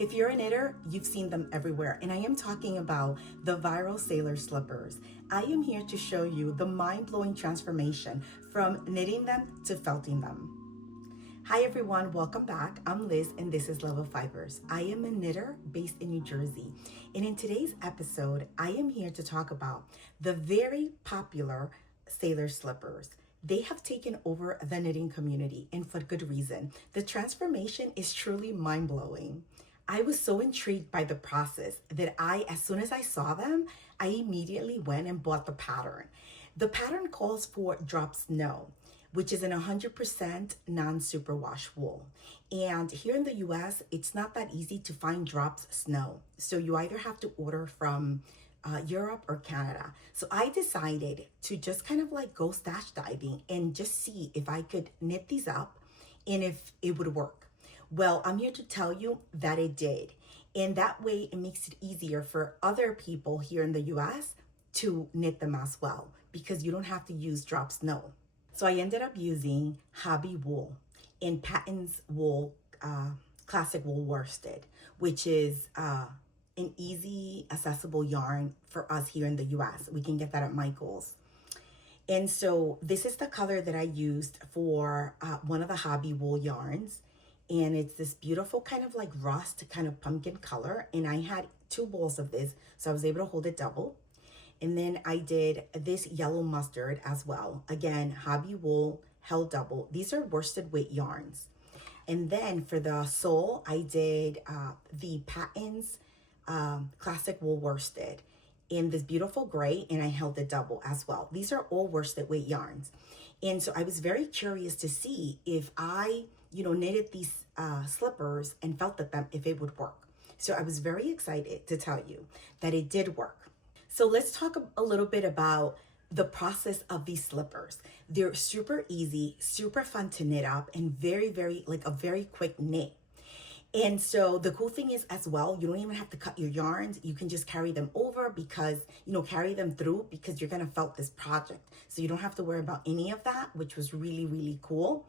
If you're a knitter, you've seen them everywhere, and I am talking about the viral sailor slippers. I am here to show you the mind-blowing transformation from knitting them to felting them. Hi everyone, welcome back. I'm Liz and this is Love of Fibers. I am a knitter based in New Jersey, and in today's episode, I am here to talk about the very popular sailor slippers. They have taken over the knitting community, and for good reason. The transformation is truly mind-blowing. I was so intrigued by the process that as soon as I saw them, I immediately went and bought the pattern. The pattern calls for drop snow, which is an 100% non-superwash wool. And here in the US, it's not that easy to find drops snow. So you either have to order from Europe or Canada. So I decided to just kind of like go stash diving and just see if I could knit these up and if it would work. Well, I'm here to tell you that it did. And that way it makes it easier for other people here in the US to knit them as well, because you don't have to use drop snow. So I ended up using Hobbii wool and Patton's wool, classic wool worsted, which is an easy, accessible yarn for us here in the US. We can get that at Michael's. And so this is the color that I used for one of the Hobbii wool yarns. And it's this beautiful kind of like rust kind of pumpkin color. And I had 2 balls of this, so I was able to hold it double. And then I did this yellow mustard as well. Again, Hobbii wool held double. These are worsted weight yarns. And then for the sole, I did the Patton's classic wool worsted in this beautiful gray, and I held it double as well. These are all worsted weight yarns. And so I was very curious to see if I, knitted these slippers and felted them, if it would work. So I was very excited to tell you that it did work. So let's talk a little bit about the process of these slippers. They're super easy, super fun to knit up, and very, like a very quick knit. And so the cool thing is as well, you don't even have to cut your yarns. You can just carry them over because, carry them through because you're going to felt this project. So you don't have to worry about any of that, which was really, really cool.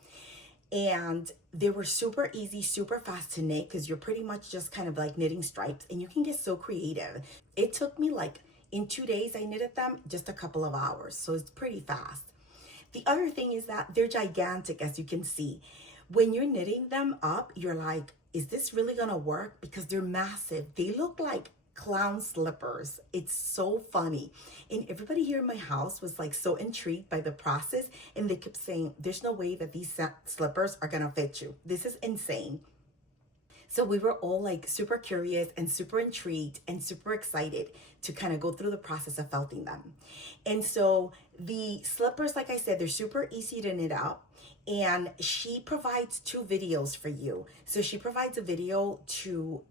And they were super easy, super fast to knit because you're pretty much just kind of like knitting stripes, and you can get so creative. It took me like in 2 days, I knitted them just a couple of hours. So it's pretty fast. The other thing is that they're gigantic, as you can see. When you're knitting them up, you're like, is this really gonna work? Because they're massive. They look like clown slippers. It's so funny. And everybody here in my house was like so intrigued by the process, and they kept saying, there's no way that these slippers are gonna fit you. This is insane. So we were all like super curious and super intrigued and super excited to kind of go through the process of felting them. And so the slippers, like I said, they're super easy to knit up. And she provides 2 videos for you. So she provides a video to,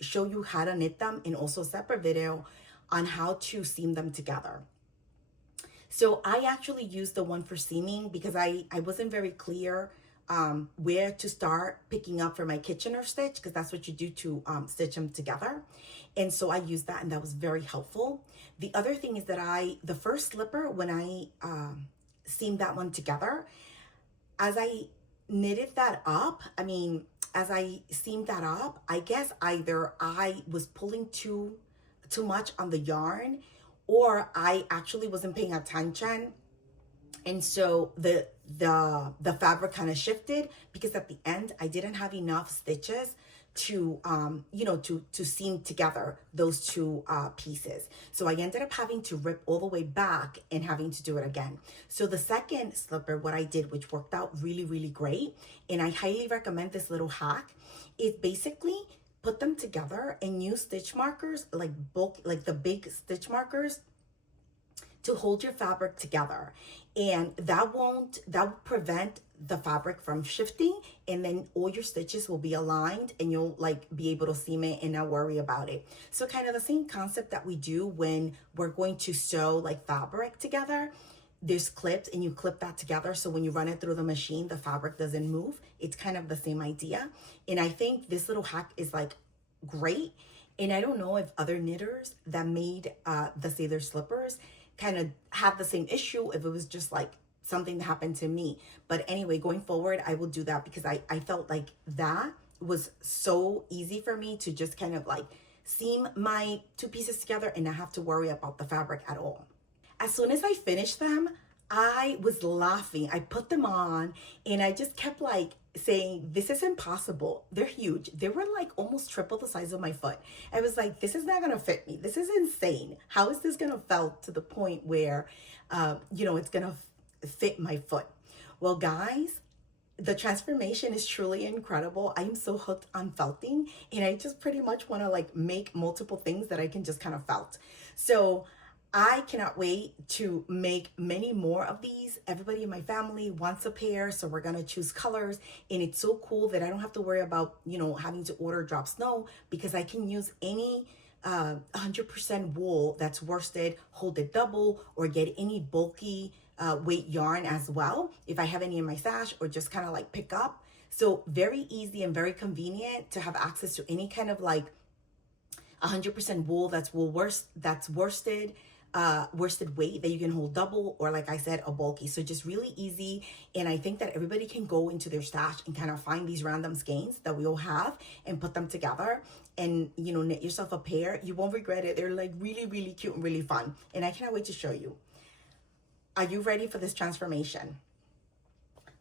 show you how to knit them, and also a separate video on how to seam them together. So I actually used the one for seaming because I wasn't very clear where to start picking up for my Kitchener stitch, because that's what you do to stitch them together. And so I used that, and that was very helpful. The other thing is that the first slipper, when I seamed that one together, as I knitted that up, as I seamed that up, I guess either I was pulling too much on the yarn, or I actually wasn't paying attention. And so the fabric kind of shifted, because at the end I didn't have enough stitches to to seam together those 2 pieces. So I ended up having to rip all the way back and having to do it again. So the second slipper, what I did, which worked out really, really great, and I highly recommend this little hack, is basically put them together and use stitch markers, like the big stitch markers, to hold your fabric together. And that will prevent the fabric from shifting, and then all your stitches will be aligned, and you'll like be able to seam it and not worry about it. So kind of the same concept that we do when we're going to sew like fabric together. There's clips, and you clip that together, so when you run it through the machine, the fabric doesn't move. It's kind of the same idea. And I think this little hack is like great. And I don't know if other knitters that made the sailor slippers kind of have the same issue, if it was just like something that happened to me. But anyway, going forward, I will do that because I felt like that was so easy for me to just kind of like seam my two pieces together and not have to worry about the fabric at all. As soon as I finished them, I was laughing. I put them on and I just kept like saying, this is impossible. They're huge. They were like almost triple the size of my foot. I was like, this is not going to fit me. This is insane. How is this going to felt to the point where, it's going to fit my foot? Well, guys, the transformation is truly incredible. I'm so hooked on felting, and I just pretty much want to like make multiple things that I can just kind of felt. So I cannot wait to make many more of these. Everybody in my family wants a pair, so we're gonna choose colors, and it's so cool that I don't have to worry about, having to order drop snow, because I can use any 100% wool that's worsted, hold it double, or get any bulky weight yarn as well if I have any in my stash, or just kind of like pick up. So very easy and very convenient to have access to any kind of like 100% wool that's worsted weight that you can hold double, or like I said, a bulky. So just really easy. And I think that everybody can go into their stash and kind of find these random skeins that we all have and put them together and, knit yourself a pair. You won't regret it. They're like really, really cute and really fun. And I cannot wait to show you. Are you ready for this transformation?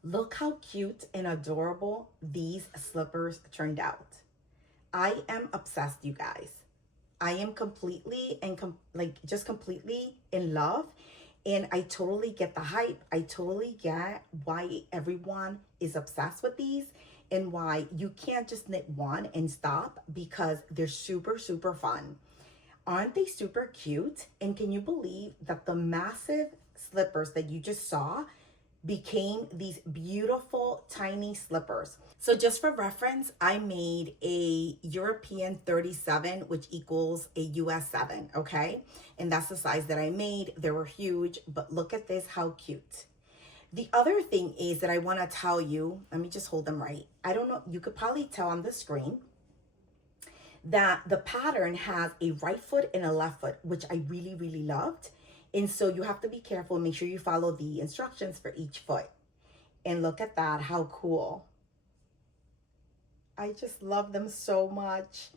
Look how cute and adorable these slippers turned out. I am obsessed, you guys. I am completely completely in love, and I totally get the hype. I totally get why everyone is obsessed with these and why you can't just knit one and stop, because they're super, super fun. Aren't they super cute? And can you believe that the massive slippers that you just saw became these beautiful tiny slippers? So just for reference, I made a European 37, which equals a US 7, okay? And that's the size that I made. They were huge, but look at this, how cute. The other thing is that I want to tell you, let me just hold them right. I don't know, you could probably tell on the screen that the pattern has a right foot and a left foot, which I really, really loved. And so you have to be careful, make sure you follow the instructions for each foot. And look at that, how cool. I just love them so much.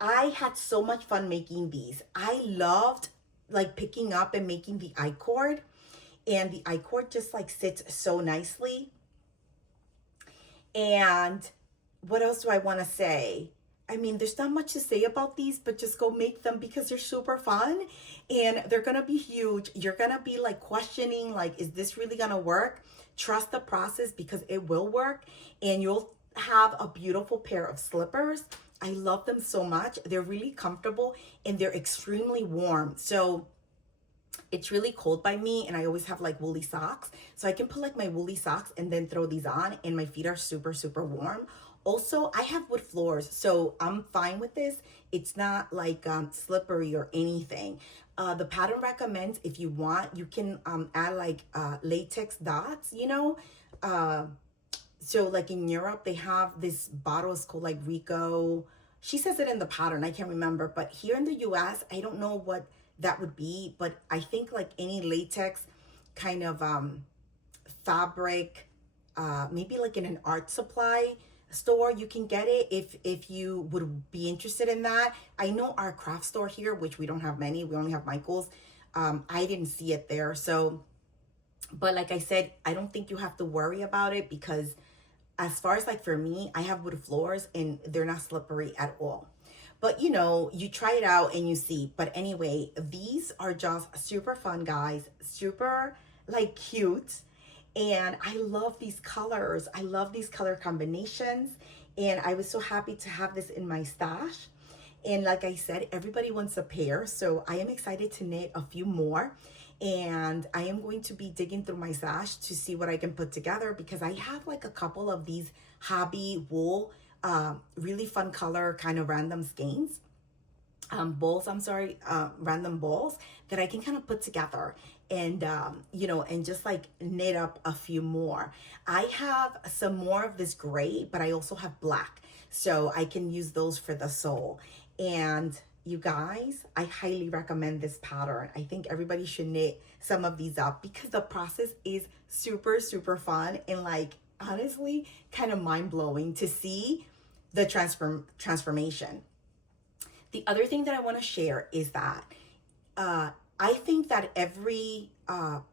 I had so much fun making these. I loved like picking up and making the I-cord, and the I-cord just like sits so nicely. And what else do I want to say? I mean, there's not much to say about these, but just go make them because they're super fun and they're going to be huge. You're going to be like questioning, like, is this really going to work? Trust the process, because it will work, and you'll have a beautiful pair of slippers. I love them so much. They're really comfortable and they're extremely warm. So it's really cold by me, and I always have like woolly socks. So I can put like my woolly socks and then throw these on, and my feet are super, super warm. Also, I have wood floors, so I'm fine with this. It's not like slippery or anything. The pattern recommends, if you want, you can add like latex dots, so like in Europe, they have this bottle, it's called like Rico. She says it in the pattern, I can't remember. But here in the US, I don't know what that would be, but I think like any latex kind of fabric, maybe like in an art supply store, you can get it if you would be interested in that. I know our craft store here, which we don't have many, we only have Michael's. I didn't see it there. So, but like I said, I don't think you have to worry about it, because as far as like for me, I have wood floors and they're not slippery at all. But you try it out and you see. But anyway, these are just super fun, guys. Super like cute. And I love these colors. I love these color combinations. And I was so happy to have this in my stash. And like I said, everybody wants a pair. So I am excited to knit a few more. And I am going to be digging through my stash to see what I can put together, because I have like a couple of these Hobbii wool, really fun color kind of random skeins. Random balls that I can kind of put together and, and just like knit up a few more. I have some more of this gray, but I also have black, so I can use those for the sole. And you guys, I highly recommend this pattern. I think everybody should knit some of these up, because the process is super, super fun and like honestly kind of mind-blowing to see the transformation. The other thing that I want to share is that I think that every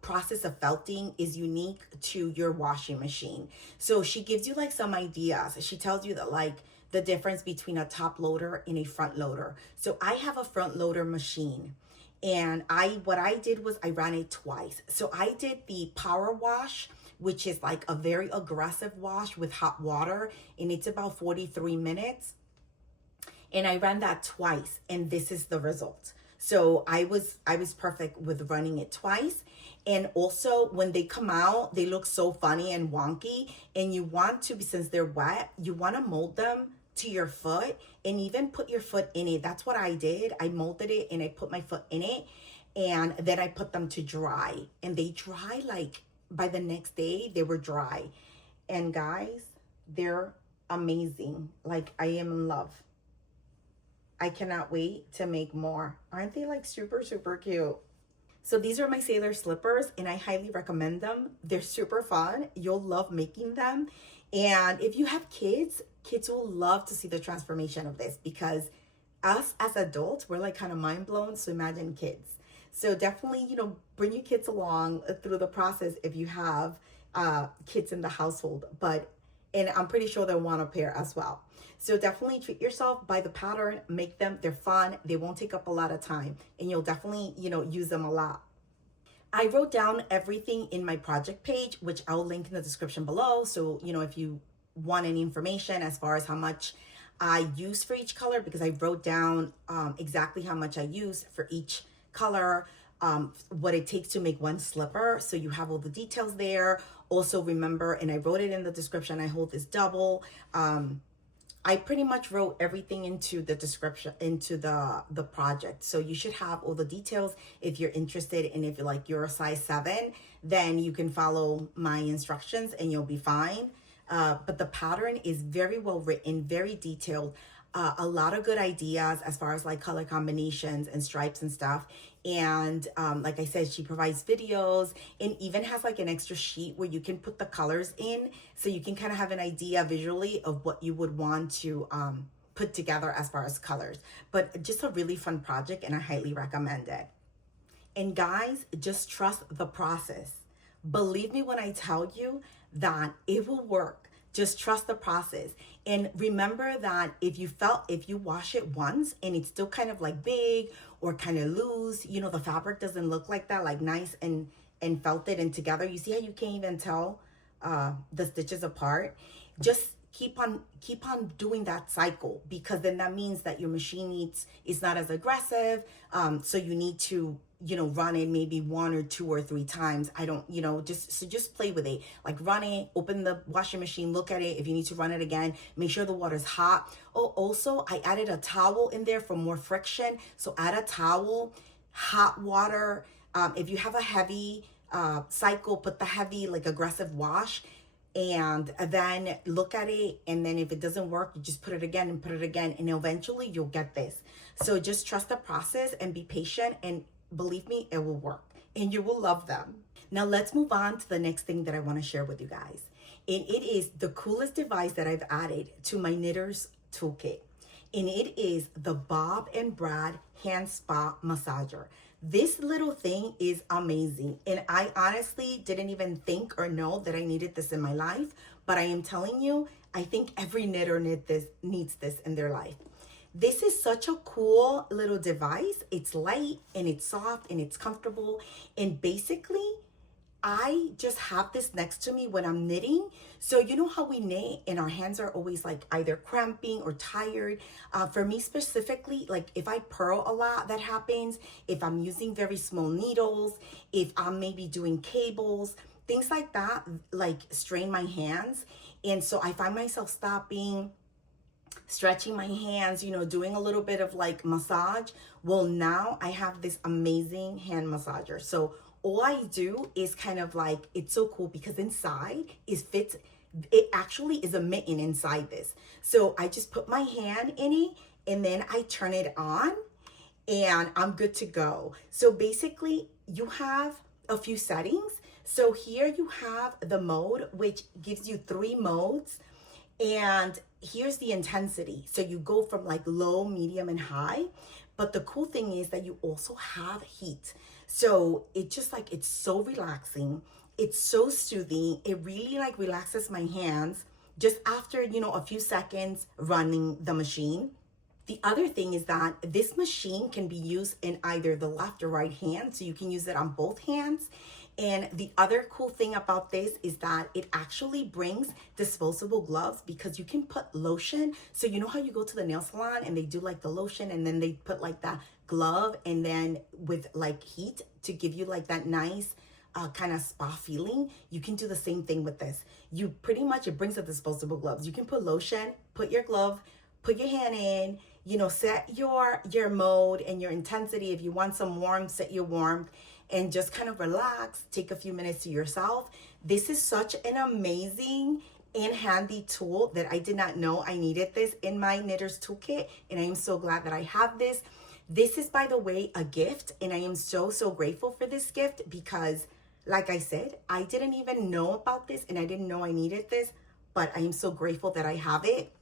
process of felting is unique to your washing machine. So she gives you like some ideas. She tells you that like the difference between a top loader and a front loader. So I have a front loader machine, and what I did was I ran it twice. So I did the power wash, which is like a very aggressive wash with hot water, and it's about 43 minutes. And I ran that twice, and this is the result. So I was perfect with running it twice. And also when they come out, they look so funny and wonky, and you want to, since they're wet, you want to mold them to your foot and even put your foot in it. That's what I did. I molded it and I put my foot in it, and then I put them to dry, and they dry like by the next day they were dry. And guys, they're amazing. Like, I am in love. I cannot wait to make more. Aren't they like super, super cute? So these are my sailor slippers, and I highly recommend them. They're super fun. You'll love making them. And if you have kids, kids will love to see the transformation of this, because us as adults, we're like kind of mind blown. So imagine kids. So definitely, bring your kids along through the process if you have kids in the household. And I'm pretty sure they'll want a pair as well. So definitely treat yourself, buy the pattern, make them. They're fun. They won't take up a lot of time, and you'll definitely, use them a lot. I wrote down everything in my project page, which I'll link in the description below. So, if you want any information as far as how much I use for each color, because I wrote down exactly how much I use for each color, what it takes to make one slipper. So you have all the details there. Also remember, and I wrote it in the description, I hold this double. I pretty much wrote everything into the description, into the project. So you should have all the details if you're interested. And if you're a size 7, then you can follow my instructions and you'll be fine. But the pattern is very well written, very detailed. A lot of good ideas as far as like color combinations and stripes and stuff. And like I said, she provides videos and even has like an extra sheet where you can put the colors in, so you can kind of have an idea visually of what you would want to put together as far as colors. But just a really fun project, and I highly recommend it. And guys, just trust the process. Believe me when I tell you that it will work. Just trust the process. And remember that if you wash it once and it's still kind of like big or kind of loose, the fabric doesn't look like that, like nice and felted and together. You see how you can't even tell the stitches apart? Just keep on doing that cycle, because then that means that your machine is not as aggressive. So you need to run it maybe 1 or 2 or 3 times. I don't, just play with it. Like, run it, open the washing machine, look at it. If you need to run it again, make sure the water's hot. Oh, also, I added a towel in there for more friction. So add a towel, hot water. If you have a heavy cycle, put the heavy, like, aggressive wash, and then look at it. And then if it doesn't work, you just put it again and put it again. And eventually you'll get this. So just trust the process and be patient, and believe me, it will work and you will love them. Now let's move on to the next thing that I want to share with you guys. And it is the coolest device that I've added to my knitter's toolkit. And it is the Bob and Brad Hand Spa Massager. This little thing is amazing. And I honestly didn't even think or know that I needed this in my life. But I am telling you, I think every knitter needs this in their life. This is such a cool little device. It's light and it's soft and it's comfortable. And basically, I just have this next to me when I'm knitting. So you know how we knit and our hands are always like either cramping or tired. For me specifically, like if I purl a lot, that happens. If I'm using very small needles, if I'm maybe doing cables, things like that, like strain my hands. And so I find myself stopping, stretching my hands, doing a little bit of like massage. Well, now I have this amazing hand massager. So all I do is kind of like, it's so cool because inside it actually is a mitten inside this. So I just put my hand in it and then I turn it on and I'm good to go. So basically you have a few settings. So here you have the mode, which gives you 3 modes. And here's the intensity. So you go from like low, medium, and high. But the cool thing is that you also have heat. So it just like, it's so relaxing. It's so soothing. It really like relaxes my hands just after, a few seconds running the machine. The other thing is that this machine can be used in either the left or right hand, so you can use it on both hands. And the other cool thing about this is that it actually brings disposable gloves, because you can put lotion. So you know how you go to the nail salon and they do like the lotion and then they put like that glove and then with like heat to give you like that nice kind of spa feeling. You can do the same thing with this. You pretty much, it brings the disposable gloves. You can put lotion, put your glove, put your hand in, set your mode and your intensity. If you want some warmth, set your warmth and just kind of relax, take a few minutes to yourself. This is such an amazing and handy tool that I did not know I needed this in my knitter's toolkit, and I am so glad that I have this. This is, by the way, a gift, and I am so, so grateful for this gift because, like I said, I didn't even know about this and I didn't know I needed this, but I am so grateful that I have it.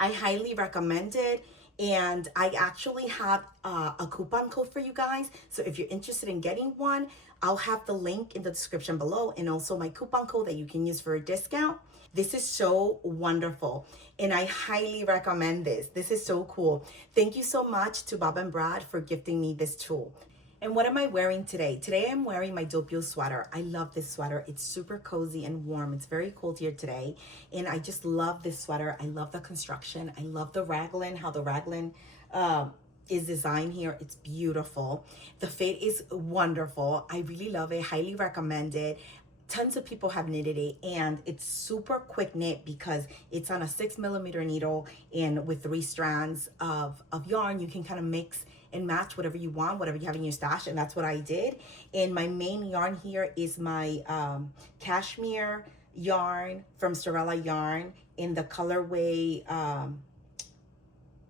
I highly recommend it. And I actually have a coupon code for you guys. So if you're interested in getting one, I'll have the link in the description below, and also my coupon code that you can use for a discount. This is so wonderful, and I highly recommend this. This is so cool. Thank you so much to Bob and Brad for gifting me this tool. And what am I wearing today? Today I'm wearing my Doppio sweater. I love this sweater. It's super cozy and warm. It's very cold here today. And I just love this sweater. I love the construction. I love the raglan, how the raglan is designed here. It's beautiful. The fit is wonderful. I really love it. Highly recommend it. Tons of people have knitted it, and it's super quick knit because it's on a 6mm needle, and with 3 strands of yarn, you can kind of mix and match whatever you want, whatever you have in your stash, and that's what I did. And my main yarn here is my cashmere yarn from Sorella Yarn in the colorway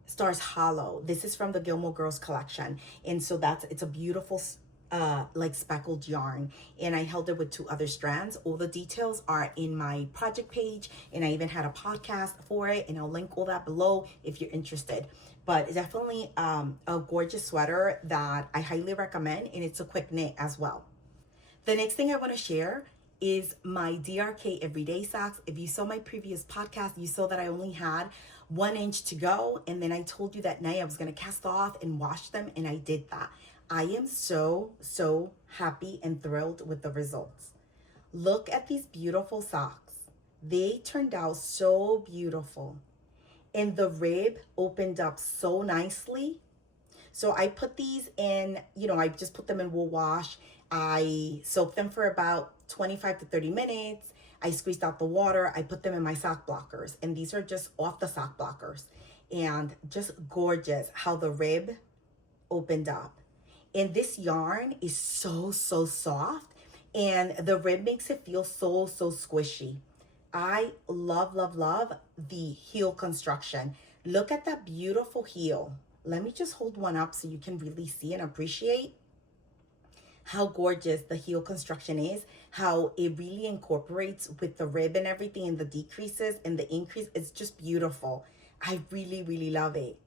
Stars Hollow. This is from the Gilmore Girls collection, and so it's a beautiful like speckled yarn, and I held it with 2 other strands. All the details are in my project page, and I even had a podcast for it, and I'll link all that below if you're interested. But definitely a gorgeous sweater that I highly recommend, and it's a quick knit as well. The next thing I want to share is my DRK Everyday Socks. If you saw my previous podcast, you saw that I only had 1 inch to go, and then I told you that night I was going to cast off and wash them, and I did that. I am so, so happy and thrilled with the results. Look at these beautiful socks. They turned out so beautiful. And the rib opened up so nicely. So I put these in, I just put them in wool wash. I soaked them for about 25 to 30 minutes. I squeezed out the water. I put them in my sock blockers. And these are just off the sock blockers. And just gorgeous how the rib opened up. And this yarn is so, so soft. And the rib makes it feel so, so squishy. I love, love, love the heel construction. Look at that beautiful heel. Let me just hold one up so you can really see and appreciate how gorgeous the heel construction is, how it really incorporates with the rib and everything, and the decreases and the increase. It's just beautiful. I really, really love it.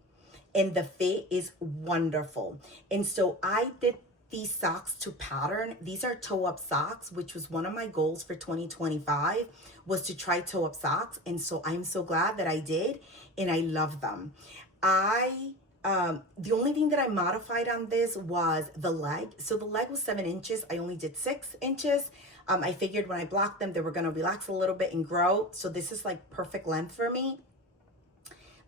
And the fit is wonderful. And so I did these socks to pattern. These are toe-up socks, which was one of my goals for 2025, was to try toe-up socks. And so I'm so glad that I did, and I love them. The only thing that I modified on this was the leg. So the leg was 7 inches. I only did 6 inches. I figured when I blocked them, they were gonna relax a little bit and grow. So this is like perfect length for me.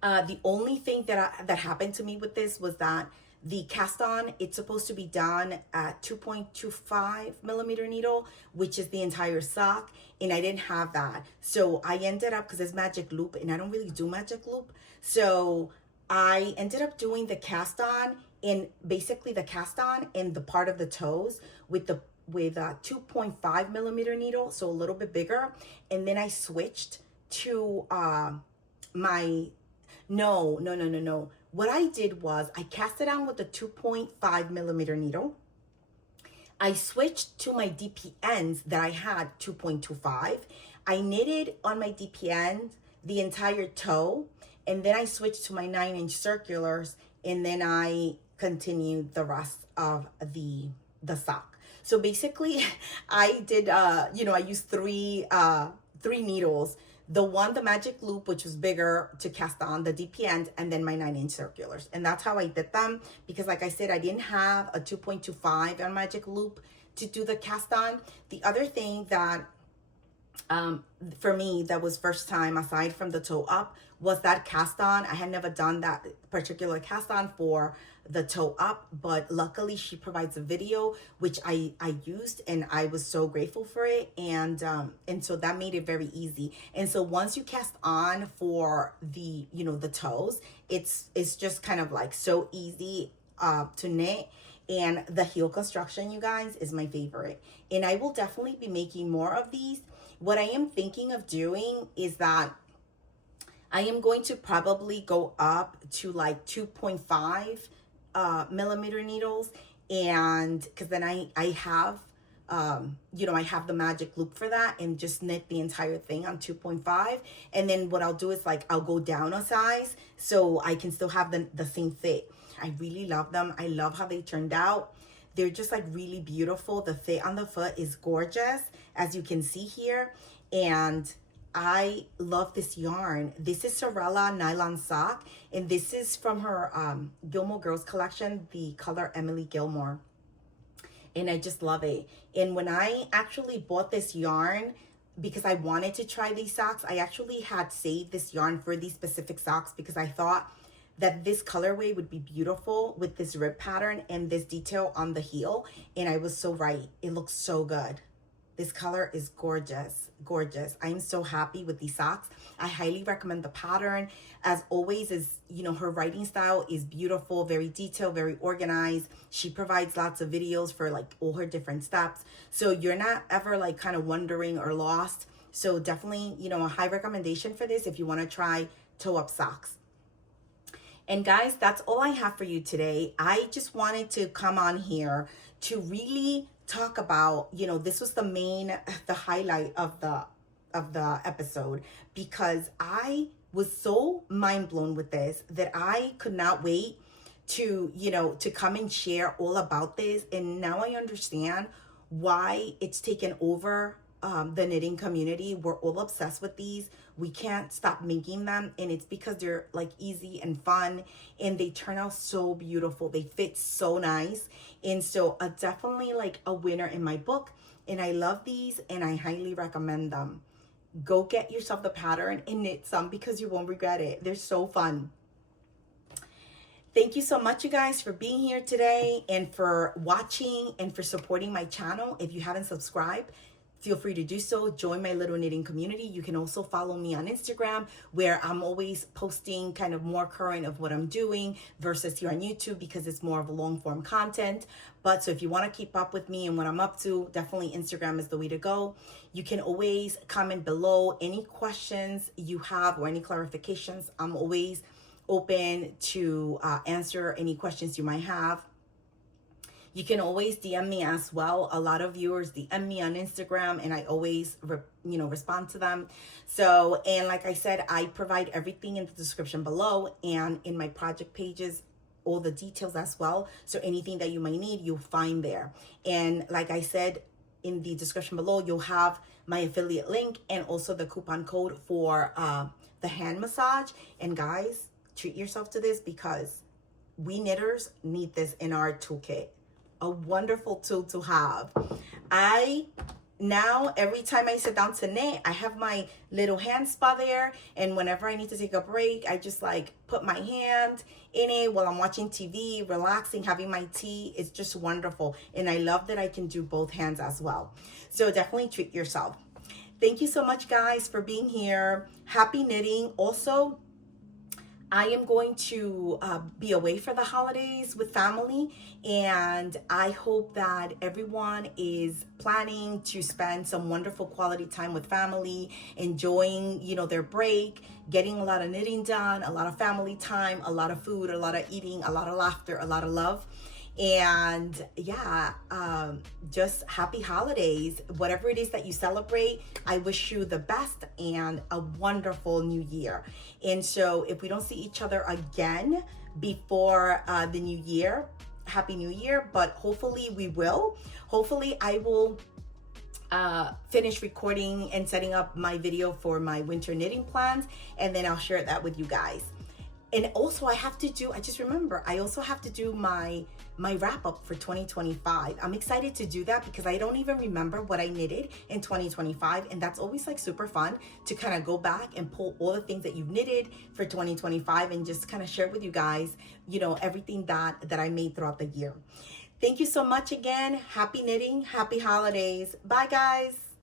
The only thing that happened to me with this was that the cast on, it's supposed to be done at 2.25mm needle, which is the entire sock, and I didn't have that. So I ended up, because it's magic loop, and I don't really do magic loop, so I ended up doing the cast on, and basically the cast on in the part of the toes with a 2.5mm needle, so a little bit bigger, and then I switched to No. What I did was I cast it on with the 2.5mm needle. I switched to my DP ends that I had 2.25. I knitted on my DP ends the entire toe, and then I switched to my 9-inch circulars, and then I continued the rest of the sock. So basically, I did I used three needles. The magic loop, which was bigger to cast on, the DP end, and then my 9-inch circulars. And that's how I did them, because like I said, I didn't have a 2.25 on magic loop to do the cast on. The other thing that for me that was first time, aside from the toe up, was that cast on. I had never done that particular cast on for the toe up, but luckily she provides a video which I used, and I was so grateful for it, and so that made it very easy. And so once you cast on for the the toes, it's just kind of like so easy to knit. And the heel construction, you guys, is my favorite, and I will definitely be making more of these. What I am thinking of doing is that I am going to probably go up to like 2.5 millimeter needles, and because then I have I have the magic loop for that, and just knit the entire thing on 2.5. And then what I'll do is like I'll go down a size so I can still have the same fit. I really love them. I love how they turned out. They're just like really beautiful. The fit on the foot is gorgeous, as you can see here. And I love this yarn. This is Sorella Nylon Sock, and this is from her Gilmore Girls collection, the color Emily Gilmore. And I just love it. And when I actually bought this yarn, because I wanted to try these socks, I actually had saved this yarn for these specific socks, because I thought that this colorway would be beautiful with this rib pattern and this detail on the heel. And I was so right. It looks so good. This color is gorgeous, gorgeous. I'm so happy with these socks. I highly recommend the pattern. As always, her writing style is beautiful, very detailed, very organized. She provides lots of videos for like all her different steps. So you're not ever like kind of wondering or lost. So definitely, a high recommendation for this if you want to try toe up socks. And guys, that's all I have for you today. I just wanted to come on here to really talk about, this was the highlight of the episode, because I was so mind blown with this that I could not wait to come and share all about this. And now I understand why it's taken over the knitting community. We're all obsessed with these. We can't stop making them, and it's because they're like easy and fun, and they turn out so beautiful. They fit so nice, and so definitely like a winner in my book. And I love these, and I highly recommend them. Go get yourself the pattern and knit some, because you won't regret it. They're so fun. Thank you so much, you guys, for being here today, and for watching, and for supporting my channel. If you haven't subscribed, feel free to do so. Join my little knitting community. You can also follow me on Instagram, where I'm always posting kind of more current of what I'm doing versus here on YouTube, because it's more of a long form content. But so if you want to keep up with me and what I'm up to, definitely Instagram is the way to go. You can always comment below any questions you have or any clarifications. I'm always open to answer any questions you might have. You can always DM me as well. A lot of viewers DM me on Instagram, and I always, respond to them. So, and like I said, I provide everything in the description below, and in my project pages, all the details as well. So anything that you might need, you'll find there. And like I said, in the description below, you'll have my affiliate link and also the coupon code for the hand massage. And guys, treat yourself to this, because we knitters need this in our toolkit. A wonderful tool to have. Now every time I sit down to knit, I have my little hand spa there, and whenever I need to take a break, I just like put my hand in it while I'm watching TV, relaxing, having my tea. It's just wonderful, and I love that I can do both hands as well. So definitely treat yourself. Thank you so much, guys, for being here. Happy knitting. Also, I am going to be away for the holidays with family, and I hope that everyone is planning to spend some wonderful quality time with family, enjoying, their break, getting a lot of knitting done, a lot of family time, a lot of food, a lot of eating, a lot of laughter, a lot of love. And yeah, just happy holidays. Whatever it is that you celebrate, I wish you the best and a wonderful new year. And so if we don't see each other again before the new year, happy new year, but hopefully we will. Hopefully I will finish recording and setting up my video for my winter knitting plans, and then I'll share that with you guys. And also I just remember, I also have to do my wrap up for 2025. I'm excited to do that because I don't even remember what I knitted in 2025. And that's always like super fun to kind of go back and pull all the things that you've knitted for 2025 and just kind of share with you guys, you know, everything that I made throughout the year. Thank you so much again. Happy knitting, happy holidays. Bye guys.